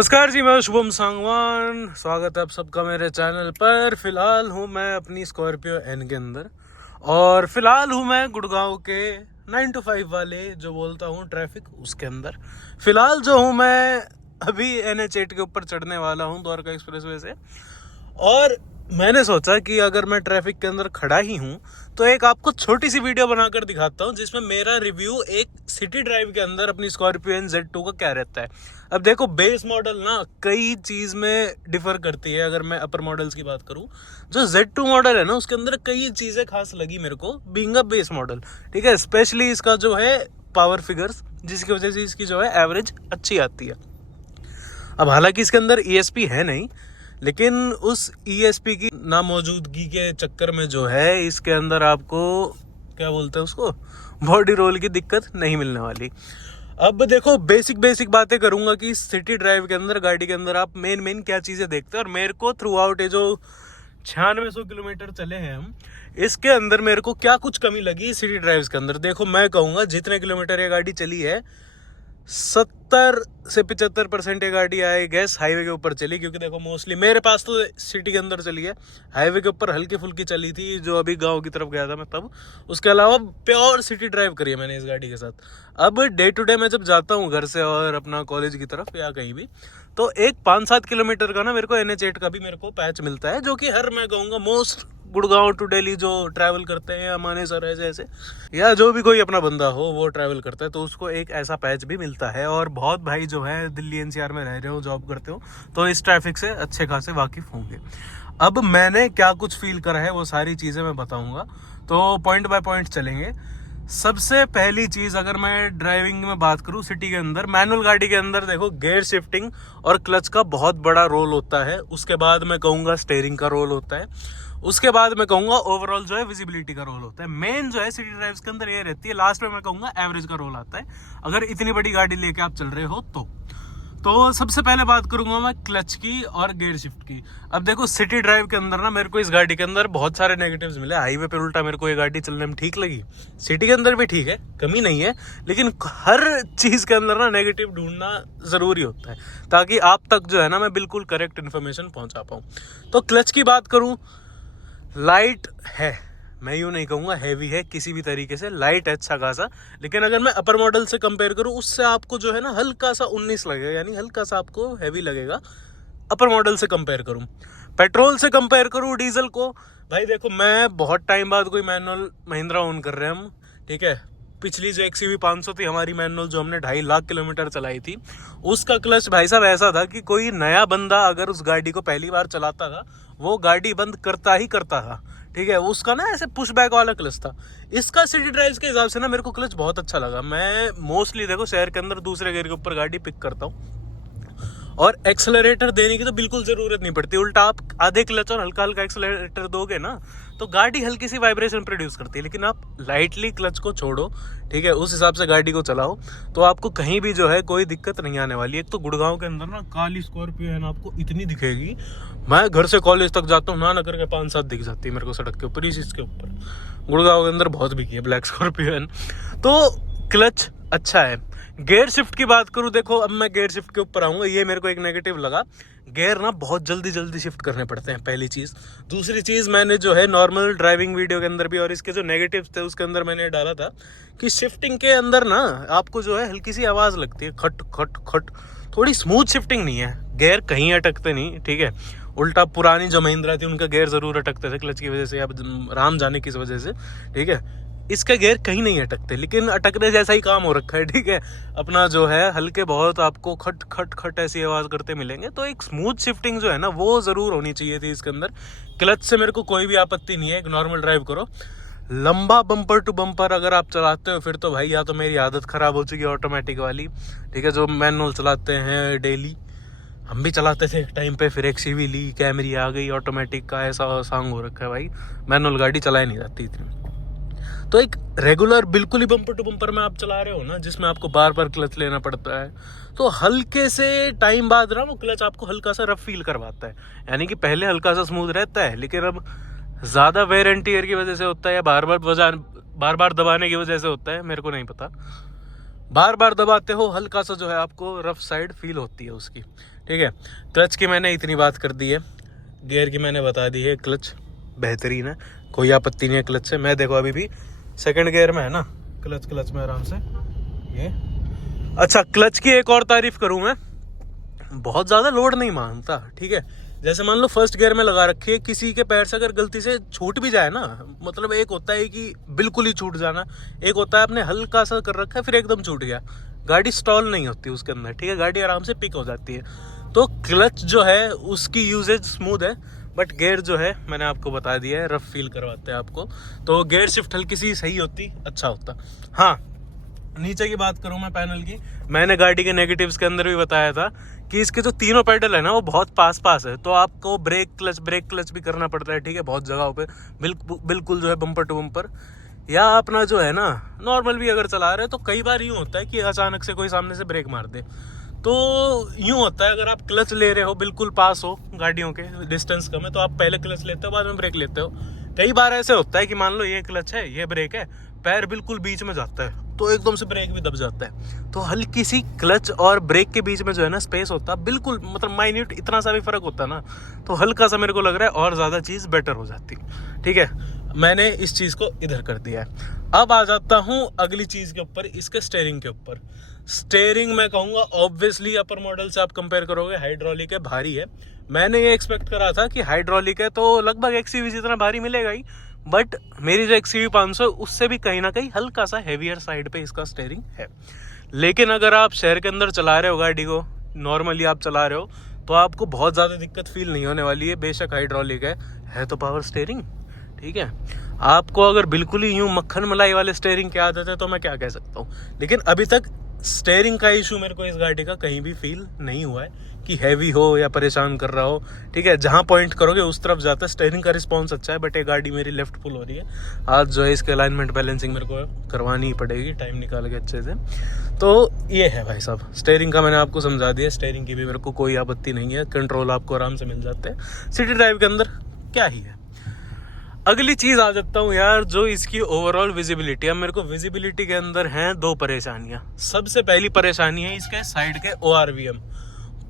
नमस्कार जी, मैं शुभम सांगवान। स्वागत है आप सबका मेरे चैनल पर। फिलहाल हूँ मैं अपनी स्कॉर्पियो एन के अंदर और फिलहाल हूँ मैं गुड़गांव के 9 to 5 वाले जो बोलता हूँ ट्रैफिक उसके अंदर। फिलहाल जो हूँ मैं अभी NH8 के ऊपर चढ़ने वाला हूँ द्वारका एक्सप्रेसवे से। और मैंने सोचा कि अगर मैं ट्रैफिक के अंदर खड़ा ही हूँ तो एक आपको छोटी सी वीडियो बनाकर दिखाता हूँ जिसमें मेरा रिव्यू एक सिटी ड्राइव के अंदर अपनी स्कॉर्पियो एन Z2 का क्या रहता है। अब देखो, बेस मॉडल ना कई चीज़ में डिफर करती है। अगर मैं अपर मॉडल्स की बात करूँ, जो Z2 मॉडल है ना उसके अंदर कई चीज़ें खास लगी मेरे को बीइंग अ बेस मॉडल। ठीक है, स्पेशली इसका जो है पावर फिगर्स, जिसकी वजह से इसकी जो है एवरेज अच्छी आती है। अब हालांकि इसके अंदर ESP है नहीं, लेकिन उस ESP की नामौजूदगी के चक्कर में जो है इसके अंदर आपको क्या बोलते हैं उसको, बॉडी रोल की दिक्कत नहीं मिलने वाली। अब देखो, बेसिक बातें करूंगा कि सिटी ड्राइव के अंदर गाड़ी के अंदर आप मेन क्या चीज़ें देखते हैं। और मेरे को थ्रू आउट ये जो 9600 किलोमीटर चले हैं हम, इसके अंदर मेरे को क्या कुछ कमी लगी सिटी ड्राइव्स के अंदर। देखो, मैं कहूँगा जितने किलोमीटर ये गाड़ी चली है 70 से 75% ये गाड़ी आई गैस हाईवे के ऊपर चली। क्योंकि देखो, मोस्टली मेरे पास तो सिटी के अंदर चली है, हाईवे के ऊपर हल्की फुल्की चली थी जो अभी गांव की तरफ गया था मैं तब। उसके अलावा प्योर सिटी ड्राइव करी है मैंने इस गाड़ी के साथ। अब डे टू डे मैं जब जाता हूँ घर से और अपना कॉलेज की तरफ या कहीं भी, तो एक 5-7 किलोमीटर का ना मेरे को NH8 का भी मेरे को पैच मिलता है, जो कि हर मैं कहूँगा मोस्ट गुड़गांव टू दिल्ली जो ट्रैवल करते हैं या मानेसर ऐसे या जो भी कोई अपना बंदा हो वो ट्रैवल करता है, तो उसको एक ऐसा पैच भी मिलता है। और बहुत भाई जो है दिल्ली NCR में रह रहे हो, जॉब करते हो, तो इस ट्रैफिक से अच्छे खासे वाकिफ होंगे। अब मैंने क्या कुछ फील करा है वो सारी चीज़ें मैं बताऊंगा, तो पॉइंट बाय पॉइंट चलेंगे। सबसे पहली चीज़, अगर मैं ड्राइविंग में बात करूं सिटी के अंदर, मैनुअल गाड़ी के अंदर देखो गियर शिफ्टिंग और क्लच का बहुत बड़ा रोल होता है। उसके बाद मैं कहूँगा स्टीयरिंग का रोल होता है। उसके बाद मैं कहूँगा ओवरऑल जो है विजिबिलिटी का रोल होता है। मेन जो है सिटी ड्राइव्स के अंदर ये रहती है। लास्ट में मैं कहूँगा एवरेज का रोल आता है, अगर इतनी बड़ी गाड़ी लेके आप चल रहे हो तो सबसे पहले बात करूंगा मैं क्लच की और गियर शिफ्ट की। अब देखो, सिटी ड्राइव के अंदर ना मेरे को इस गाड़ी के अंदर बहुत सारे नेगेटिव्स मिले। हाईवे पे उल्टा मेरे को ये गाड़ी चलने में ठीक लगी, सिटी के अंदर भी ठीक है, कमी नहीं है, लेकिन हर चीज़ के अंदर ना नेगेटिव ढूंढना ज़रूरी होता है ताकि आप तक जो है ना मैं बिल्कुल करेक्ट इन्फॉर्मेशन पहुंचा पाऊँ। तो क्लच की बात करूँ, लाइट है, मैं यूँ नहीं कहूँगा हैवी है, किसी भी तरीके से लाइट है अच्छा खासा। लेकिन अगर मैं अपर मॉडल से कंपेयर करूँ, उससे आपको जो है ना हल्का सा 19 लगेगा, यानी हल्का सा आपको हैवी लगेगा अपर मॉडल से कंपेयर करूँ। पेट्रोल से कंपेयर करूँ डीजल को, भाई देखो, मैं बहुत टाइम बाद कोई मैनुअल महिंद्रा ओन कर रहे हैं हम। ठीक है, पिछली जो XUV 500 थी हमारी मैनुअल, जो हमने 2.5 लाख किलोमीटर चलाई थी, उसका क्लच भाई साहब ऐसा था कि कोई नया बंदा अगर उस गाड़ी को पहली बार चलाता था वो गाड़ी बंद करता ही करता था। ठीक है, उसका ना ऐसे पुश बैक वाला क्लच था। इसका सिटी ड्राइव्स के हिसाब से ना मेरे को क्लच बहुत अच्छा लगा। मैं मोस्टली देखो शहर के अंदर दूसरे गियर के ऊपर गाड़ी पिक करता हूँ और एक्सेलरेटर देने की तो बिल्कुल ज़रूरत नहीं पड़ती। उल्टा आप आधे क्लच और हल्का हल्का एक्सेलरेटर दोगे ना तो गाड़ी हल्की सी वाइब्रेशन प्रोड्यूस करती है। लेकिन आप लाइटली क्लच को छोड़ो, ठीक है, उस हिसाब से गाड़ी को चलाओ, तो आपको कहीं भी जो है कोई दिक्कत नहीं आने वाली। एक तो गुड़गांव के अंदर ना काली स्कॉर्पियो है ना आपको इतनी दिखेगी, मैं घर से कॉलेज तक जाता हूँ ना करके 5-7 दिख जाती है मेरे को सड़क के ऊपर, इस चीज़ के ऊपर। गुड़गांव के अंदर बहुत बिकी है ब्लैक स्कॉर्पियो है। तो क्लच अच्छा है। गियर शिफ्ट की बात करूँ, देखो अब मैं गियर शिफ्ट के ऊपर आऊँगा, ये मेरे को एक नेगेटिव लगा। गियर ना बहुत जल्दी शिफ्ट करने पड़ते हैं, पहली चीज़। दूसरी चीज़, मैंने जो है नॉर्मल ड्राइविंग वीडियो के अंदर भी और इसके जो नेगेटिव्स थे उसके अंदर मैंने डाला था कि शिफ्टिंग के अंदर ना आपको जो है हल्की सी आवाज़ लगती है, खट खट खट, थोड़ी स्मूथ शिफ्टिंग नहीं है। गियर कहीं अटकते नहीं, ठीक है। उल्टा पुरानी जो महिंद्रा थी उनका गियर ज़रूर अटकते थे क्लच की वजह से या राम जाने की वजह से, ठीक है। इसका गियर कहीं नहीं अटकते, लेकिन अटकने जैसा ही काम हो रखा है, ठीक है। अपना जो है हल्के बहुत आपको खट खट खट ऐसी आवाज़ करते मिलेंगे। तो एक स्मूथ शिफ्टिंग जो है ना वो ज़रूर होनी चाहिए थी इसके अंदर। क्लच से मेरे को कोई भी आपत्ति नहीं है, एक नॉर्मल ड्राइव करो। लंबा बम्पर टू बम्पर अगर आप चलाते हो फिर तो भाई या तो मेरी आदत ख़राब हो चुकी है ऑटोमेटिक वाली, ठीक है, जो मैनुअल चलाते हैं डेली, हम भी चलाते थे एक टाइम पे, फिर XUV ली, कैमरी आ गई, ऑटोमेटिक का ऐसा सांग हो रखा है भाई, मैनुअल गाड़ी चलाई नहीं जाती इतनी। तो एक रेगुलर बिल्कुल ही बम्पर टू बम्पर में आप चला रहे हो ना, जिसमें आपको बार बार क्लच लेना पड़ता है, तो हल्के से टाइम बाद ना वो क्लच आपको हल्का सा रफ फील करवाता है। यानी कि पहले हल्का सा स्मूथ रहता है, लेकिन अब ज़्यादा वेयर एंड टीयर की वजह से होता है या बार बार दबाने की वजह से होता है, मेरे को नहीं पता। बार बार दबाते हो हल्का सा जो है आपको रफ साइड फील होती है उसकी, ठीक है। क्लच की मैंने इतनी बात कर दी है, गियर की मैंने बता दी है, क्लच बेहतरीन है, कोई आपत्ति नहीं है क्लच से। मैं देखो अभी भी सेकंड गियर में है ना, क्लच में आराम से ये। अच्छा, क्लच की एक और तारीफ करूँ मैं, बहुत ज़्यादा लोड नहीं मांगता, ठीक है। जैसे मान लो फर्स्ट गियर में लगा रखी है, किसी के पैर से अगर गलती से छूट भी जाए ना, मतलब एक होता है कि बिल्कुल ही छूट जाना, एक होता है आपने हल्का सा कर रखा है फिर एकदम छूट गया, गाड़ी स्टॉल नहीं होती उसके अंदर, ठीक है, गाड़ी आराम से पिक हो जाती है। तो क्लच जो है उसकी यूजेज स्मूथ है, बट गियर जो है मैंने आपको बता दिया है, रफ फील करवाते हैं आपको, तो गियर शिफ्ट हल्की सी सही होती, अच्छा होता। हाँ, नीचे की बात करूं मैं पैनल की, मैंने गाड़ी के नेगेटिव्स के अंदर भी बताया था कि इसके जो तीनों पेडल है ना वो बहुत पास है, तो आपको ब्रेक क्लच भी करना पड़ता है, ठीक है, बहुत जगहों पे, बिल्कुल जो है बम्पर टू बम्पर, या अपना जो है ना नॉर्मल भी अगर चला रहे, तो कई बार यूँ होता है कि अचानक से कोई सामने से ब्रेक मार दे, तो यूँ होता है अगर आप क्लच ले रहे हो, बिल्कुल पास हो गाड़ियों के, डिस्टेंस कम है, तो आप पहले क्लच लेते हो बाद में ब्रेक लेते हो। कई बार ऐसे होता है कि मान लो ये क्लच है ये ब्रेक है, पैर बिल्कुल बीच में जाता है तो एकदम से ब्रेक भी दब जाता है, तो हल्की सी क्लच और ब्रेक के बीच में जो है ना स्पेस होता है, बिल्कुल मतलब माइन्यूट इतना सा भी फर्क होता है ना, तो हल्का सा मेरे को लग रहा है और ज़्यादा चीज़ बेटर हो जाती, ठीक है। मैंने इस चीज़ को इधर कर दिया है। अब आ जाता हूँ अगली चीज़ के ऊपर, इसके स्टेयरिंग के ऊपर। स्टेयरिंग मैं कहूँगा ऑब्वियसली अपर मॉडल से आप कंपेयर करोगे हाइड्रोलिक है, भारी है। मैंने ये एक्सपेक्ट करा था कि हाइड्रोलिक है तो लगभग एक्सयूवी जितना भारी मिलेगा ही, बट मेरी जो एक्सयूवी 500 उससे भी कहीं ना कहीं हल्का सा हेवियर साइड पे इसका स्टेयरिंग है। लेकिन अगर आप शहर के अंदर चला रहे हो गाड़ी को, नॉर्मली आप चला रहे हो, तो आपको बहुत ज़्यादा दिक्कत फील नहीं होने वाली है। बेशक हाइड्रोलिक है तो पावर स्टेयरिंग, ठीक है। आपको अगर बिल्कुल ही यूँ मक्खन मलाई वाले स्टेयरिंग की आदत है तो मैं क्या कह सकता हूँ, लेकिन अभी तक स्टेयरिंग का इशू मेरे को इस गाड़ी का कहीं भी फील नहीं हुआ है कि हैवी हो या परेशान कर रहा हो, ठीक है। जहाँ पॉइंट करोगे उस तरफ जाता है, स्टेयरिंग का रिस्पॉन्स अच्छा है, बट ये गाड़ी मेरी लेफ्ट पुल हो रही है। आज जो है इसके अलाइनमेंट बैलेंसिंग मेरे को करवानी ही पड़ेगी टाइम निकाल के अच्छे से। तो ये है भाई साहब, स्टेयरिंग का मैंने आपको समझा दिया, स्टेयरिंग की भी मेरे को कोई आपत्ति नहीं है, कंट्रोल आपको आराम से मिल जाते हैं, सिटी ड्राइव के अंदर क्या ही है। अगली चीज़ आ जाता हूँ यार, जो इसकी ओवरऑल विजिबिलिटी। अब मेरे को विजिबिलिटी के अंदर हैं दो परेशानियाँ। सबसे पहली परेशानी है इसके साइड के ORVM,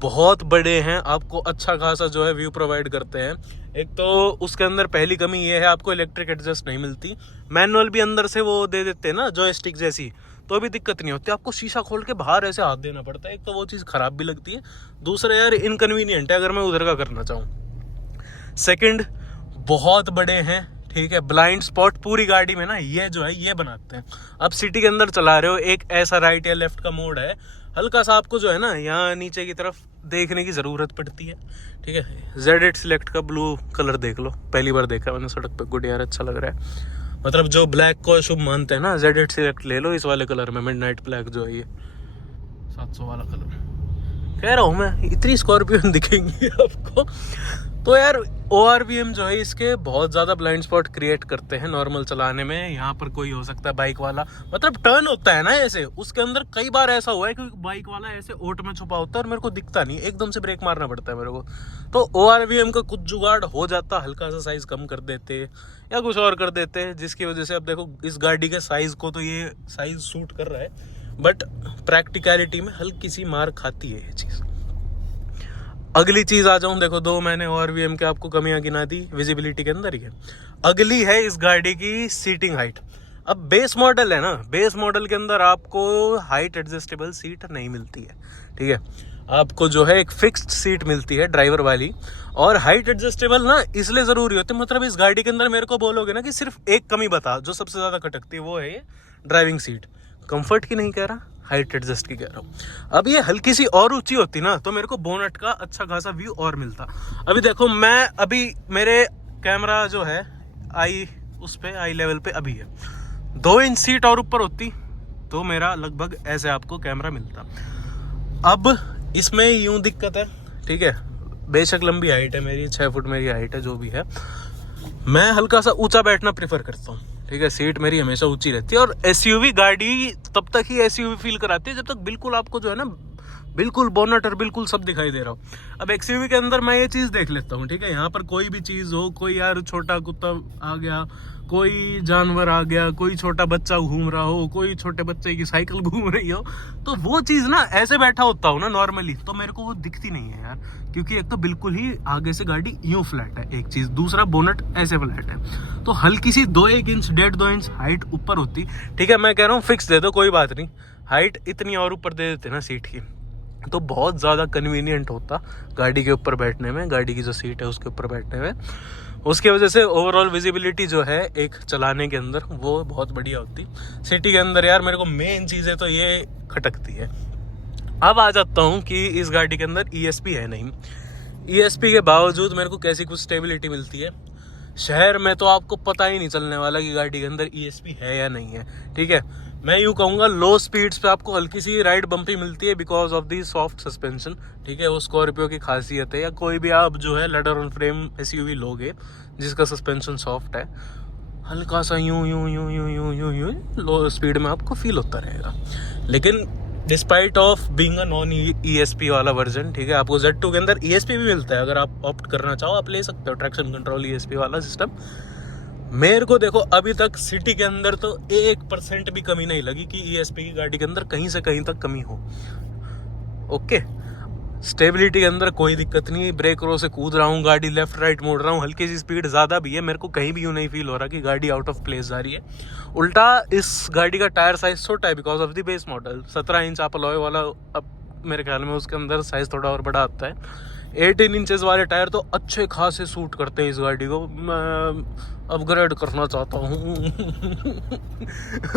बहुत बड़े हैं, आपको अच्छा खासा जो है व्यू प्रोवाइड करते हैं। एक तो उसके अंदर पहली कमी ये है, आपको इलेक्ट्रिक एडजस्ट नहीं मिलती, मैनुअल भी अंदर से वो दे देते हैं ना जॉयस्टिक जैसी, तो भी दिक्कत नहीं होती, आपको शीशा खोल के बाहर ऐसे हाथ देना पड़ता है। एक तो वो चीज़ ख़राब भी लगती है, दूसरा यार इनकन्वीनियंट है अगर मैं उधर का करना चाहूँ। सेकंड, बहुत बड़े हैं, ठीक है, ब्लाइंड स्पॉट पूरी गाड़ी में ना ये जो है ये बनाते हैं। अब सिटी के अंदर चला रहे हो, एक ऐसा राइट या लेफ्ट का मोड है, हल्का सा आपको जो है ना यहाँ नीचे की तरफ देखने की ज़रूरत पड़ती है, ठीक है। Z8 सिलेक्ट का ब्लू कलर देख लो, पहली बार देखा मैंने सड़क पे, गुड यार, अच्छा लग रहा है। मतलब जो ब्लैक को शुभ मानते हैं ना, Z8 सिलेक्ट ले लो इस वाले कलर में, मिडनाइट ब्लैक जो है ये 700 वाला कलर कह रहा हूँ मैं, इतनी स्कॉर्पियो दिखेंगी आपको। तो यार ORVM जो है इसके बहुत ज़्यादा ब्लाइंड स्पॉट क्रिएट करते हैं नॉर्मल चलाने में। यहाँ पर कोई हो सकता है बाइक वाला, मतलब टर्न होता है ना ऐसे, उसके अंदर कई बार ऐसा हुआ है कि बाइक वाला ऐसे ओट में छुपा होता है और मेरे को दिखता नहीं, एकदम से ब्रेक मारना पड़ता है मेरे को। तो ORVM का कुछ जुगाड़ हो जाता, हल्का सा साइज़ कम कर देते या कुछ और कर देते, जिसकी वजह से अब देखो इस गाड़ी के साइज़ को तो ये साइज़ सूट कर रहा है, बट प्रैक्टिकलिटी में हल्की सी मार खाती है ये चीज़। अगली चीज़ आ जाऊँ, देखो दो मैंने ORVM के आपको कमियां गिना दी, विजिबिलिटी के अंदर ही है। अगली है इस गाड़ी की सीटिंग हाइट। अब बेस मॉडल है ना, बेस मॉडल के अंदर आपको हाइट एडजस्टेबल सीट नहीं मिलती है, ठीक है। आपको जो है एक फिक्स्ड सीट मिलती है ड्राइवर वाली, और हाइट एडजस्टेबल ना इसलिए ज़रूरी होती है, मतलब इस गाड़ी के अंदर मेरे को बोलोगे ना कि सिर्फ एक कमी बता जो सबसे ज़्यादा खटकती है, वो है ये ड्राइविंग सीट। कंफर्ट की नहीं कह रहा, हाइट एडजस्ट की कह रहा हूँ। अब ये हल्की सी और ऊंची होती ना तो मेरे को बोनट का अच्छा खासा व्यू और मिलता। अभी देखो मैं अभी मेरे कैमरा जो है उस पे आई लेवल पे अभी है, 2 इंच सीट और ऊपर होती तो मेरा लगभग ऐसे आपको कैमरा मिलता। अब इसमें यूं दिक्कत है, ठीक है, बेशक लंबी हाइट है मेरी, 6 फुट मेरी हाइट है, जो भी है, मैं हल्का सा ऊंचा बैठना प्रेफर करता हूँ, ठीक है। सीट मेरी हमेशा ऊंची रहती है, और SUV गाड़ी तब तक ही SUV फील कराती है जब तक बिल्कुल आपको जो है ना बिल्कुल बोनट बिल्कुल सब दिखाई दे रहा हो। अब एक्सयूवी के अंदर मैं ये चीज़ देख लेता हूँ, ठीक है, यहाँ पर कोई भी चीज़ हो, कोई यार छोटा कुत्ता आ गया, कोई जानवर आ गया, कोई छोटा बच्चा घूम रहा हो, कोई छोटे बच्चे की साइकिल घूम रही हो, तो वो चीज़ ना ऐसे बैठा होता हूँ ना नॉर्मली, तो मेरे को वो दिखती नहीं है यार, क्योंकि एक तो बिल्कुल ही आगे से गाड़ी यूं फ्लैट है, एक चीज़, दूसरा बोनट ऐसे फ्लैट है, तो हल्की सी 1 इंच 1.5-2 इंच हाइट ऊपर होती, ठीक है, मैं कह रहा हूँ फिक्स दे दो, कोई बात नहीं, हाइट इतनी और ऊपर दे देते ना सीट की, तो बहुत ज़्यादा कन्वीनियंट होता गाड़ी के ऊपर बैठने में, गाड़ी की जो सीट है उसके ऊपर बैठने में। उसके वजह से ओवरऑल विजिबिलिटी जो है एक चलाने के अंदर वो बहुत बढ़िया होती। सिटी के अंदर यार मेरे को मेन चीज़ें तो ये खटकती है। अब आ जाता हूँ कि इस गाड़ी के अंदर ESP है नहीं। ESP के बावजूद मेरे को कैसी कुछ स्टेबिलिटी मिलती है, शहर में तो आपको पता ही नहीं चलने वाला कि गाड़ी के अंदर ESP है या नहीं है, ठीक है। मैं यूँ कहूँगा लो स्पीड्स पे आपको हल्की सी राइड बम्पी मिलती है because of the soft suspension, ठीक है, वो स्कॉर्पियो की खासियत है, या कोई भी आप जो है लेडर ऑन फ्रेम SUV लोगे जिसका सस्पेंशन सॉफ्ट है, हल्का सा यूं यूं यूं यूं यूं यूं यूं लो स्पीड में आपको फील होता रहेगा। लेकिन despite of being a non ESP वाला वर्जन, ठीक है, आपको Z2 के अंदर ESP भी मिलता है, अगर आप ऑप्ट करना चाहो आप ले सकते हो ट्रैक्शन कंट्रोल ESP वाला सिस्टम। मेरे को देखो अभी तक सिटी के अंदर तो 1% भी कमी नहीं लगी कि ESP की गाड़ी के अंदर कहीं से कहीं तक कमी हो। ओके, स्टेबिलिटी के अंदर कोई दिक्कत नहीं, ब्रेक रो से कूद रहा हूँ, गाड़ी लेफ्ट राइट मोड़ रहा हूँ, हल्की सी स्पीड ज़्यादा भी है, मेरे को कहीं भी यूँ नहीं फील हो रहा कि गाड़ी आउट ऑफ प्लेस जा रही है। उल्टा इस गाड़ी का टायर साइज छोटा है because of the base model, 17 inch आप अलॉय वाला, अब मेरे ख्याल में उसके अंदर साइज थोड़ा और बड़ा आता है। 18 इंचेस वाले टायर तो अच्छे खासे सूट करते हैं इस गाड़ी को, मैं अपग्रेड करना चाहता हूँ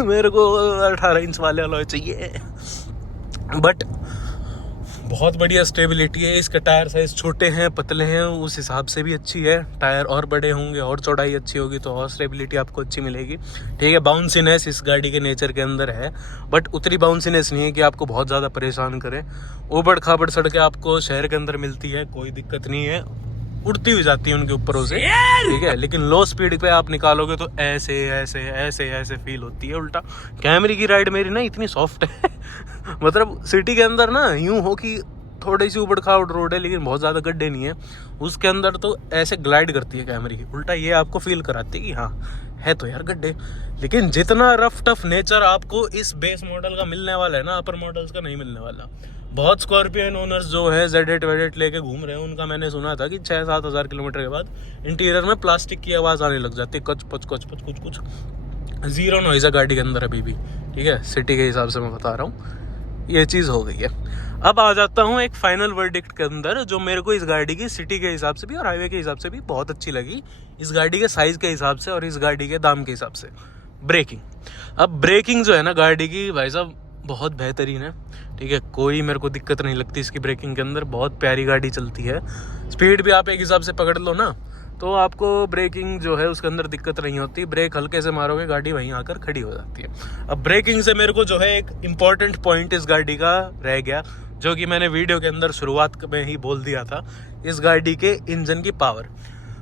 मेरे को 18 इंच वाले अलॉय चाहिए, बट बहुत बढ़िया स्टेबिलिटी है। इसके टायर साइज छोटे हैं, पतले हैं, उस हिसाब से भी अच्छी है। टायर और बड़े होंगे और चौड़ाई अच्छी होगी तो और स्टेबिलिटी आपको अच्छी मिलेगी, ठीक है। बाउंसीनेस इस गाड़ी के नेचर के अंदर है, बट उतनी बाउंसीनेस नहीं है कि आपको बहुत ज़्यादा परेशान करे। उबड़ खाबड़ सड़कें आपको शहर के अंदर मिलती है, कोई दिक्कत नहीं है, उड़ती हुई जाती है उनके ऊपर से, ठीक है। लेकिन लो स्पीड पे आप निकालोगे तो ऐसे ऐसे ऐसे ऐसे फील होती है। उल्टा कैमरे की राइड मेरी ना इतनी सॉफ्ट है मतलब सिटी के अंदर ना यूं हो कि थोड़ी सी उबड़ खाबड़ रोड है लेकिन बहुत ज़्यादा गड्ढे नहीं है, उसके अंदर तो ऐसे ग्लाइड करती है कैमरे की। उल्टा ये आपको फील कराती है कि हाँ है तो यार गड्ढे, लेकिन जितना रफ टफ नेचर आपको इस बेस मॉडल का मिलने वाला है ना, अपर मॉडल्स का नहीं मिलने वाला। बहुत स्कॉर्पियन ओनर्स जो है Z8 वेडेट लेके घूम रहे हैं, उनका मैंने सुना था कि 6-7 हज़ार किलोमीटर के बाद इंटीरियर में प्लास्टिक की आवाज़ आने लग जाती है, कच पच कच पच कुछ कुछ। जीरो नॉइज़ है गाड़ी के अंदर अभी भी, ठीक है, सिटी के हिसाब से मैं बता रहा हूँ, ये चीज़ हो गई है। अब आ जाता हूँ एक फाइनल वर्डिक्ट के अंदर, जो मेरे को इस गाड़ी की सिटी के हिसाब से भी और हाईवे के हिसाब से भी बहुत अच्छी लगी, इस गाड़ी के साइज़ के हिसाब से और इस गाड़ी के दाम के हिसाब से। ब्रेकिंग, अब ब्रेकिंग जो है ना गाड़ी की भाई साहब बहुत बेहतरीन है, ठीक है, कोई मेरे को दिक्कत नहीं लगती इसकी ब्रेकिंग के अंदर, बहुत प्यारी गाड़ी चलती है। स्पीड भी आप एक हिसाब से पकड़ लो ना तो आपको ब्रेकिंग जो है उसके अंदर दिक्कत नहीं होती, ब्रेक हल्के से मारोगे गाड़ी वहीं आकर खड़ी हो जाती है। अब ब्रेकिंग से मेरे को जो है एक इम्पॉर्टेंट पॉइंट इस गाड़ी का रह गया, जो कि मैंने वीडियो के अंदर शुरुआत में ही बोल दिया था, इस गाड़ी के इंजन की पावर।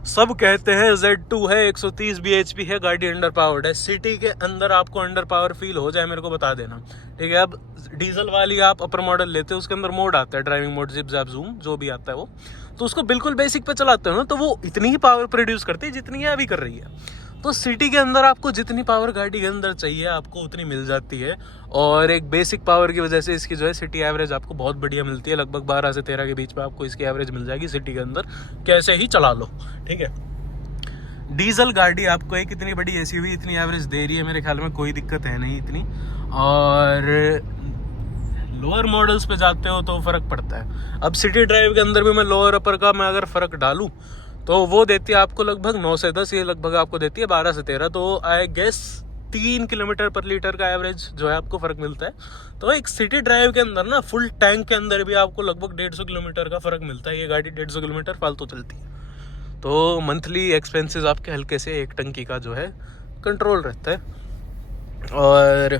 सब कहते हैं Z2 है, 130 bhp है, गाड़ी अंडर पावर्ड है। सिटी के अंदर आपको अंडर पावर फील हो जाए मेरे को बता देना, ठीक है। अब डीजल वाली आप अपर मॉडल लेते हो, उसके अंदर मोड आता है, driving mode, zip JAP zoom जो भी आता है वो, तो उसको बिल्कुल बेसिक पे चलाते हो ना तो वो इतनी ही पावर प्रोड्यूस करती है जितनी है अभी कर रही है। तो सिटी के अंदर आपको जितनी पावर गाड़ी के अंदर चाहिए आपको उतनी मिल जाती है, और एक बेसिक पावर की वजह से इसकी जो है सिटी एवरेज आपको बहुत बढ़िया मिलती है। लगभग 12 से 13 के बीच में आपको इसकी एवरेज मिल जाएगी सिटी के अंदर, कैसे ही चला लो, ठीक है। डीजल गाड़ी आपको एक इतनी बड़ी SUV इतनी एवरेज दे रही है, मेरे ख्याल में कोई दिक्कत है नहीं इतनी, और लोअर मॉडल्स पे जाते हो तो फ़र्क पड़ता है। अब सिटी ड्राइव के अंदर भी मैं लोअर अपर का मैं अगर फ़र्क डालूँ तो वो देती है आपको लगभग 9 से 10, ये लगभग आपको देती है 12 से 13, तो आई गेस 3 किलोमीटर पर लीटर का एवरेज जो है आपको फ़र्क मिलता है। तो एक सिटी ड्राइव के अंदर ना फुल टैंक के अंदर भी आपको लगभग 150 किलोमीटर का फ़र्क मिलता है। ये गाड़ी 150 किलोमीटर फालतू चलती है, तो मंथली एक्सपेंसेस आपके हल्के से एक टंकी का जो है कंट्रोल रहता है। और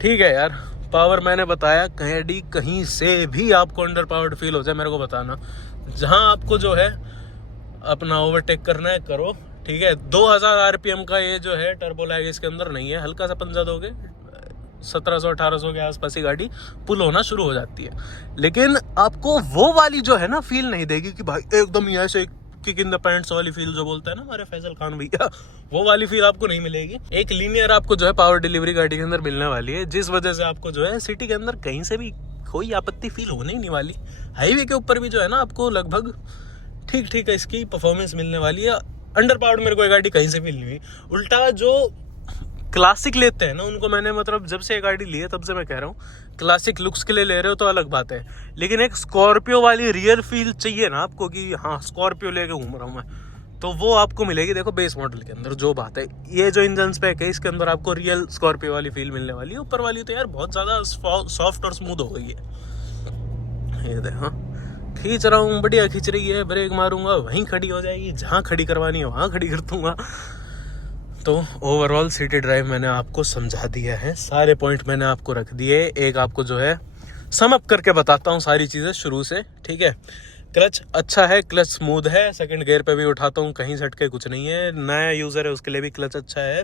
ठीक है यार, पावर मैंने बताया, कहीं से भी आपको अंडर पावर्ड फील हो जाए मेरे को बताना, जहां आपको जो है अपना ओवरटेक करना है करो, ठीक है। 2000 RPM का ये जो है टर्बो लैग इसके अंदर नहीं है, हल्का सा पंजा दोगे 1700-1800 के आसपास ही गाड़ी पुल होना शुरू हो जाती है। लेकिन आपको वो वाली जो है ना फील नहीं देगी कि भाई एकदम ही ऐसे किक इन द पैंट्स वाली फील जो बोलता है ना हमारे फैजल खान भैया, वो वाली फील आपको नहीं मिलेगी। एक लीनियर आपको जो है पावर डिलीवरी गाड़ी के अंदर मिलने वाली है, जिस वजह से आपको जो है सिटी के अंदर कहीं से भी कोई आपत्ति फील होने ही नहीं वाली। हाईवे के ऊपर भी जो है ना आपको लगभग ठीक ठीक है इसकी परफॉर्मेंस मिलने वाली है। अंडर पावर्ड मेरे को ये गाड़ी कहीं से फील नहीं हुई। उल्टा जो क्लासिक लेते हैं ना उनको मैंने मतलब जब से ये गाड़ी ली है तब से मैं कह रहा हूँ, क्लासिक लुक्स के लिए ले रहे हो तो अलग बात है, लेकिन एक स्कॉर्पियो वाली रियल फील चाहिए ना आपको कि हाँ स्कॉर्पियो लेके घूम रहा हूँ मैं, तो वो आपको मिलेगी देखो बेस मॉडल के अंदर। जो बात है ये जो इंजन स्पेक है इसके अंदर आपको रियल स्कॉर्पियो वाली फील मिलने वाली है। ऊपर वाली तो यार बहुत ज़्यादा सॉफ्ट और स्मूथ हो गई है। ये देख, हाँ खींच रहा हूँ, बढ़िया खींच रही है, ब्रेक मारूंगा वहीं खड़ी हो जाएगी, जहाँ खड़ी करवानी है वहाँ खड़ी कर दूंगा। तो ओवरऑल सिटी ड्राइव मैंने आपको समझा दिया है, सारे पॉइंट मैंने आपको रख दिए। एक आपको जो है सम अप करके बताता हूँ सारी चीज़ें शुरू से, ठीक है। क्लच अच्छा है, क्लच स्मूथ है, सेकंड गियर पे भी उठाता हूँ कहीं झटके कुछ नहीं है। नया यूज़र है उसके लिए भी क्लच अच्छा है।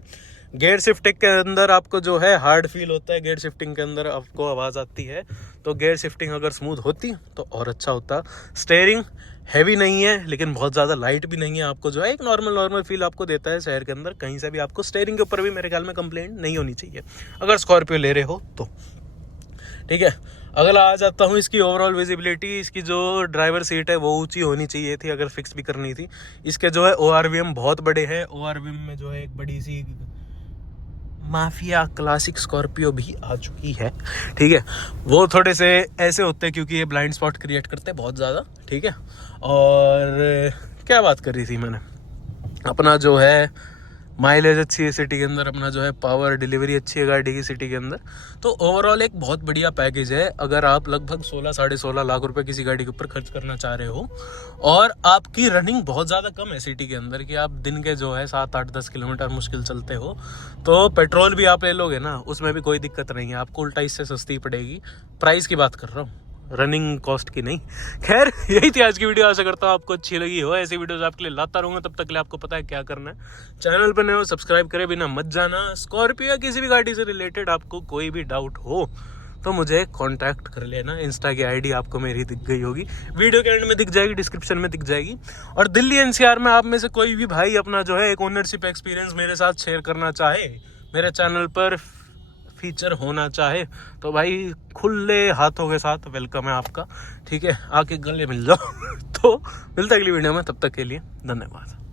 गियर शिफ्टिंग के अंदर आपको जो है हार्ड फील होता है, गियर शिफ्टिंग के अंदर आपको आवाज़ आती है, तो गियर शिफ्टिंग अगर स्मूथ होती तो और अच्छा होता। स्टेयरिंग हैवी नहीं है लेकिन बहुत ज़्यादा लाइट भी नहीं है, आपको जो है एक नॉर्मल फील आपको देता है शहर के अंदर। कहीं से भी आपको स्टेयरिंग के ऊपर भी मेरे ख्याल में कंप्लेंट नहीं होनी चाहिए अगर स्कॉर्पियो ले रहे हो तो, ठीक है। अगला आ जाता हूँ इसकी ओवरऑल विजिबिलिटी। इसकी जो ड्राइवर सीट है वो ऊंची होनी चाहिए थी अगर फिक्स भी करनी थी। इसके जो है ORVM बहुत बड़े हैं, ORVM में जो है एक बड़ी सी माफिया क्लासिक स्कॉर्पियो भी आ चुकी है, ठीक है। वो थोड़े से ऐसे होते हैं क्योंकि ये ब्लाइंड स्पॉट क्रिएट करते हैं बहुत ज़्यादा, ठीक है। और क्या बात कर रही थी मैंने, अपना जो है माइलेज अच्छी है सिटी के अंदर, अपना जो है पावर डिलीवरी अच्छी है गाड़ी की सिटी के अंदर। तो ओवरऑल एक बहुत बढ़िया पैकेज है अगर आप लगभग 16-16.5 लाख रुपए किसी गाड़ी के ऊपर खर्च करना चाह रहे हो और आपकी रनिंग बहुत ज़्यादा कम है सिटी के अंदर कि आप दिन के जो है 7-8-10 किलोमीटर मुश्किल चलते हो, तो पेट्रोल भी आप ले लोगे ना उसमें भी कोई दिक्कत नहीं है, आपको उल्टा इससे सस्ती पड़ेगी। प्राइस की बात कर रहा हूँ, रनिंग कॉस्ट की नहीं। खैर यही थी आज की वीडियो, आशा करता हूँ आपको अच्छी लगी हो। ऐसी वीडियोस आपके लिए लाता रहूँगा, तब तक के लिए आपको पता है क्या करना है। चैनल पर नए हो सब्सक्राइब करे बिना मत जाना। स्कॉर्पियो या किसी भी गाड़ी से रिलेटेड आपको कोई भी डाउट हो तो मुझे कांटेक्ट कर लेना। इंस्टा की आईडी आपको मेरी दिख गई होगी, वीडियो के एंड में दिख जाएगी, डिस्क्रिप्शन में दिख जाएगी। और दिल्ली NCR में आप में से कोई भी भाई अपना जो है एक ओनरशिप एक्सपीरियंस मेरे साथ शेयर करना चाहे, मेरे चैनल पर फीचर होना चाहे, तो भाई खुले हाथों के साथ वेलकम है आपका, ठीक है। आके गले मिल जाओ। तो मिलता है अगली वीडियो में, तब तक के लिए धन्यवाद।